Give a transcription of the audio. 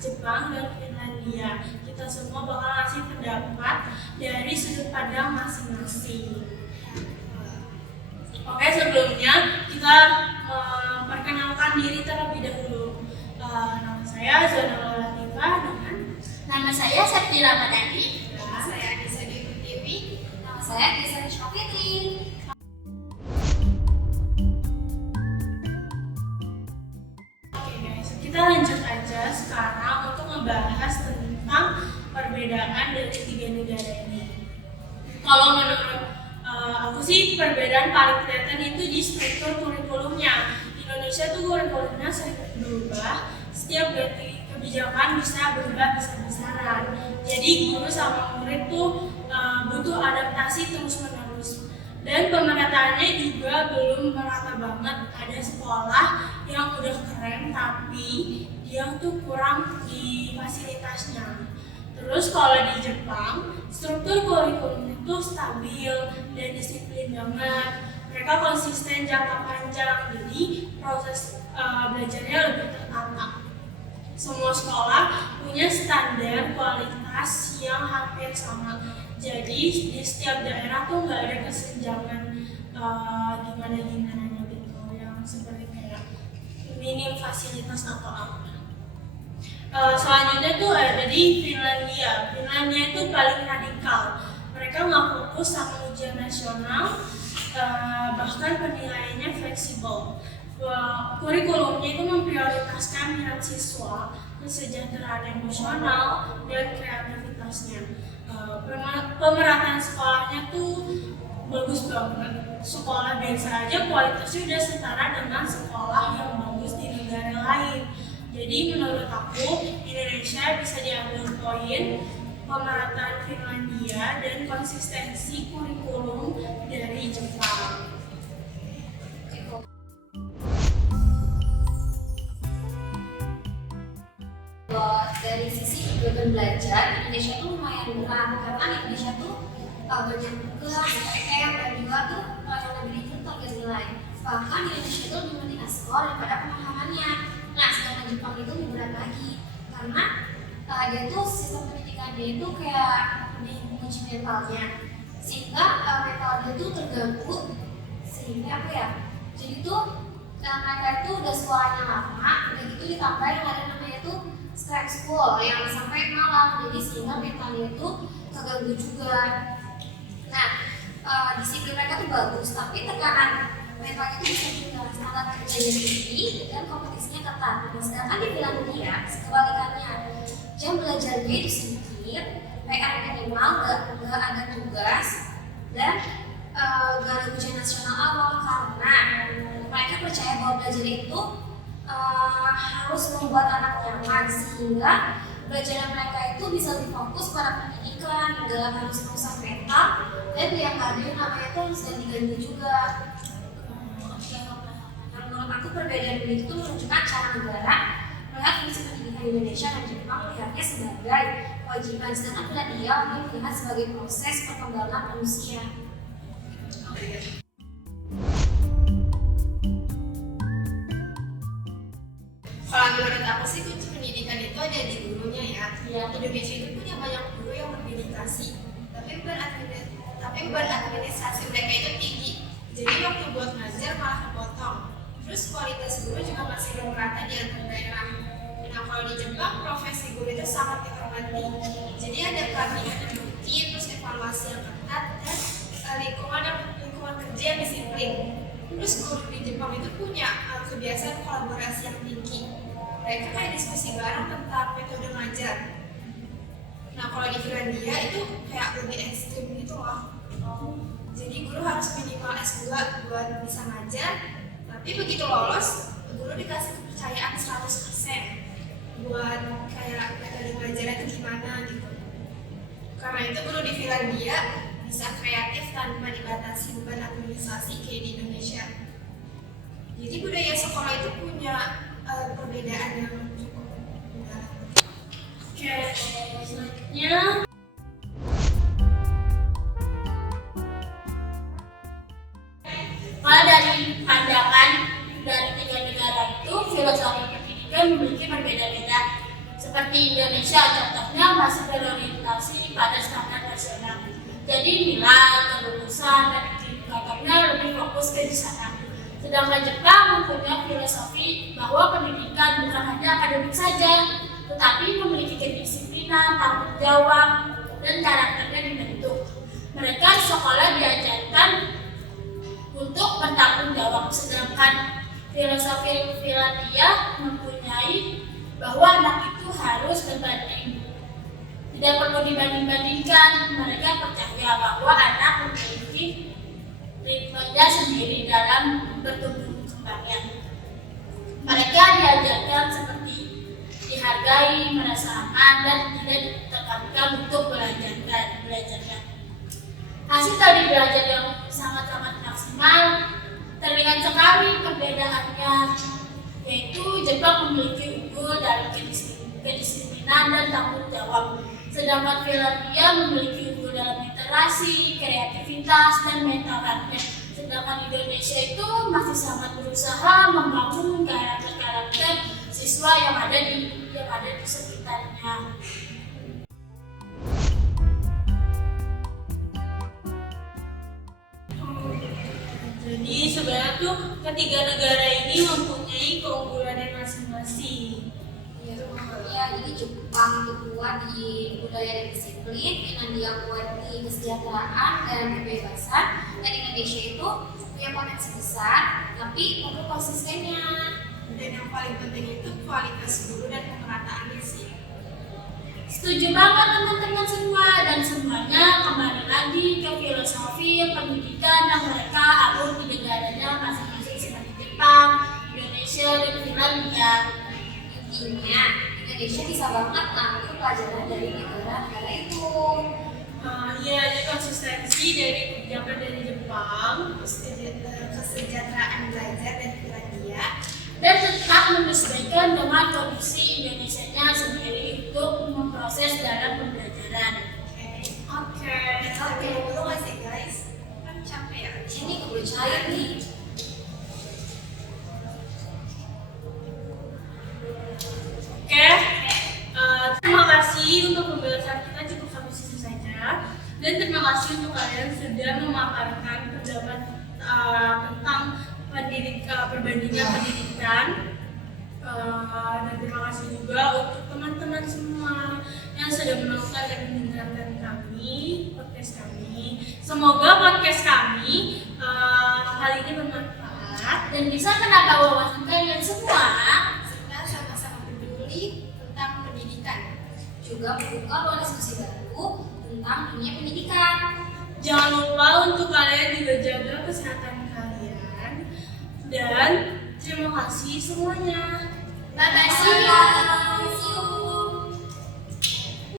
Jepang, dan Finlandia. Kita semua bakal ngasih pendapat dari sudut pandang masing-masing. Oke, sebelumnya kita memperkenalkan diri terlebih dahulu. Nama saya Zonal Latifah dengan Nama saya Septi Ramadhani. Nama saya Anissa Dwi Pertiwi. Nama saya Desa Rizka Fitri. Oke guys, kita lanjut aja sekarang untuk membahas tentang perbedaan dari tiga negara ini. Kalau menurut aku sih perbedaan paling kelihatan itu di struktur kurikulumnya. Indonesia tuh kurikulumnya sering berubah, setiap ganti kebijakan bisa berubah besar-besaran. Jadi guru sama murid tuh butuh adaptasi terus-menerus. Dan pemerataannya juga belum merata banget. Ada sekolah yang udah keren tapi dia tuh kurang di fasilitasnya. Terus kalau di Jepang, struktur kurikulum itu stabil dan disiplin banget. Mereka konsisten jangka panjang, jadi proses belajarnya lebih tertata. Semua sekolah punya standar kualitas yang hampir sama. Jadi di setiap daerah tuh nggak ada kesenjangan gimana-gimana gitu, yang seperti kayak minim fasilitas atau apa. Selanjutnya tuh ada di Finlandia. Finlandia itu paling radikal. Mereka nggak fokus sama ujian nasional, bahkan penilaiannya fleksibel. Kurikulumnya itu memprioritaskan minat siswa, kesejahteraan emosional, dan kreativitasnya. Pemerataan sekolahnya tuh bagus banget. Sekolah biasa aja kualitasnya udah setara dengan sekolah yang bagus di negara lain. Jadi menurut aku Indonesia bisa diambil poin pemerataan Finlandia dan konsistensi kurikulum dari Jepang. Dari sisi kegiatan belajar, Indonesia tuh lumayan berat karena Indonesia tuh banyak tugas, PR, dan juga tuh yang lebih detail target nilai. Bahkan Indonesia tuh lebih penting skor daripada pemahamannya. Nah, sedangkan Jepang itu lebih berat lagi karena dia tuh sistem pendidikan dia itu kayak lebih menguji mentalnya, sehingga mental dia tuh terganggu, sehingga apa ya? Jadi tuh mereka itu udah sekolahnya lama, udah gitu ditambah yang ada namanya tuh stress school yang sampai malam, jadi sehingga mentalnya itu terganggu juga. Nah, disiplin mereka tuh bagus, tapi tekanan mentalnya itu bisa juga standar kerjanya tinggi dan kompetisinya ketat. Nah, sedangkan di Finlandia kebalikannya, jam belajarnya itu sedikit, PR minimal, nggak ada tugas, dan nggak ada ujian nasional awal karena mereka percaya bahwa belajar itu harus membuat anak nyaman, sehingga belajar mereka itu bisa lebih fokus pada pendidikan, nggak harus merusak mental, dan yang ada namanya itu harus ganti-ganti juga. Menurut aku perbedaan ini itu menunjukkan cara negara melihat fungsi pendidikan Indonesia dan Jepang melihatnya sebagai kewajiban, sedangkan Finlandia melihat sebagai proses perkembangan manusia. Kalau menurut aku sih kunci pendidikan itu ada di gurunya ya. Indonesia itu punya banyak guru yang berdedikasi, tapi beban administrasi mereka itu tinggi. Jadi waktu buat ngajar malah kepotong. Terus kualitas guru juga masih belum merata di antar daerah. Nah, kalau di Jepang profesi guru itu sangat dihormati. Jadi ada pelatihan yang rutin, terus evaluasi yang ketat, dan lingkungan kerja yang disiplin. Terus guru di Jepang itu punya kebiasaan kolaborasi yang tinggi. Mereka kayak diskusi bareng tentang metode ngajar. Nah, kalau di Finlandia itu kayak lebih ekstrim gitu loh. Jadi guru harus minimal S2 buat bisa ngajar. Tapi begitu lolos, guru dikasih kepercayaan 100% buat kayak metode ngajarnya itu gimana gitu. Karena itu guru di Finlandia bisa kreatif tanpa dibatasi beban administrasi kayak di Indonesia. Jadi budaya sekolah itu punya perbedaan yang cukup mendalam. Oke, selanjutnya Kalau dari pandangan dari tiga negara itu filosofi pendidikan memiliki berbeda-beda. Seperti Indonesia, contohnya masih berorientasi pada standar nasional. Jadi nilai, kelulusan, dan indikatornya lebih fokus ke di sana. Sedangkan Jepang mempunyai filosofi bahwa pendidikan bukan hanya akademik saja, tetapi memiliki kedisiplinan, tanggung jawab, dan karakternya dibentuk. Mereka di sekolah diajarkan untuk bertanggung jawab, sedangkan filosofi Finlandia mempunyai bahwa anak itu harus berbanding. Tidak perlu dibanding-bandingkan, mereka percaya bahwa anak memiliki ritmenya sendiri dalam bertumbuh kembangnya. Mereka diajarkan seperti dihargai, merasa aman, dan tidak ditekankan untuk belajarnya. Hasil dari belajar yang sangat-sangat maksimal terlihat sekali perbedaannya, yaitu Jepang memiliki unggul dalam kedisiplinan dan tanggung jawab, sedangkan Finlandia memiliki unggul dalam literasi, kreativitas, dan mental hardware. Sedangkan Indonesia itu masih sangat berusaha membangun karakter-karakter siswa yang ada di sekitarnya. Jadi sebenarnya tuh ketiga negara ini mempunyai keunggulannya masing-masing. Ya, jadi Jepang itu kuat di budaya dan disiplin, Finlandia kuat di kesejahteraan dan kebebasan, dan Indonesia itu punya potensi besar, tapi perlu konsistennya. Dan yang paling penting itu kualitas guru dan pemerataannya sih. Setuju banget teman-teman semua, dan semuanya kembali lagi ke filosofi pendidikan yang mereka atur di negaranya masing-masing seperti Jepang, Indonesia, dan Finlandia. Intinya, Indonesia bisa banget ngambil pelajaran dari negara-negara itu. Ya, ada konsistensi dari kebijakan dari Jepang, Kesejahteraan belajar dan Finlandia, dan tetap menyesuaikan dengan kondisi Indonesianya sendiri untuk memproses dalam pembelajaran. Oke, dulu nggak sih guys? Kan capek ya. Ini gue cair nih. Oke, terima kasih untuk pembahasan kita cukup sampai sini saja, dan terima kasih untuk kalian sudah memaparkan pendapat tentang perbandingan pendidikan. Dan terima kasih juga untuk teman-teman semua yang sudah menonton dan mendengarkan podcast kami. Semoga podcast kami kali ini bermanfaat dan bisa menambah wawasan kalian semua. Serta sama-sama peduli tentang pendidikan. Juga membuka ruang diskusi baru tentang dunia pendidikan. Jangan lupa untuk kalian juga jaga kesehatan kalian, dan terima kasih semuanya. Bye bye. See you.